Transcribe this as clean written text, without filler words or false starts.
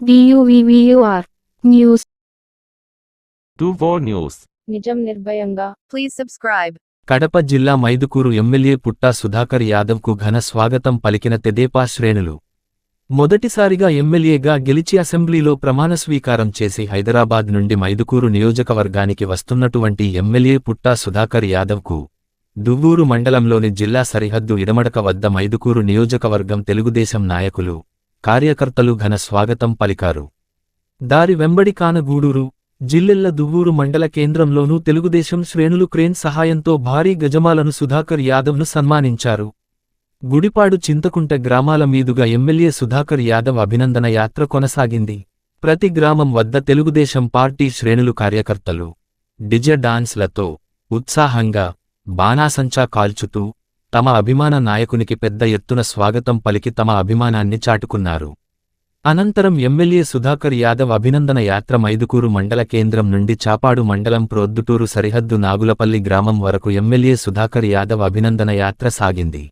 DUVVUR news 24 news నిజం నిర్భయంగా. Please subscribe. Kadapa జిల్లా మైదుకూరు ఎమ్మెల్యే పుట్టా సుధాకర్ యాదవ్కు ఘన స్వాగతం పలికిన తెదేపా శ్రేణులు. మొదటిసారిగా ఎమ్మెల్యేగా గెలిచి అసెంబ్లీలో ప్రమాణస్వీకారం చేసి హైదరాబాద్ నుండి మైదుకూరు నియోజకవర్గానికి వస్తున్నటువంటి ఎమ్మెల్యే పుట్టా సుధాకర్ యాదవ్కు దువ్వూరు మండలంలోని జిల్లా సరిహద్దు ఇడమడక వద్ద మైదుకూరు నియోజకవర్గం తెలుగుదేశం నాయకులు, కార్యకర్తలు ఘన స్వాగతం పలికారు. దారి వెంబడి కానగూడూరు, జిల్లెళ్ల దువ్వూరు మండల కేంద్రంలోనూ తెలుగుదేశం శ్రేణులు క్రేన్ సహాయంతో భారీ గజమాలను సుధాకర్ యాదవ్ను సన్మానించారు. గుడిపాడు చింతకుంట గ్రామాల మీదుగా ఎమ్మెల్యే సుధాకర్ యాదవ్ అభినందన యాత్ర కొనసాగింది. ప్రతి గ్రామం వద్ద తెలుగుదేశం పార్టీ శ్రేణులు కార్యకర్తలు డిజె డాన్స్లతో ఉత్సాహంగా బాణాసంచా కాల్చుతూ తమ అభిమాన నాయకునికి పెద్ద ఎత్తున స్వాగతం పలికి తమ అభిమానాన్ని చాటుకున్నారు. అనంతరం ఎమ్మెల్యే సుధాకర్ యాదవ్ అభినందన యాత్ర మైదుకూరు మండల కేంద్రం నుండి చాపాడు మండలం ప్రొద్దుటూరు సరిహద్దు నాగులపల్లి గ్రామం వరకు ఎమ్మెల్యే సుధాకర్ యాదవ్ అభినందన యాత్ర సాగింది.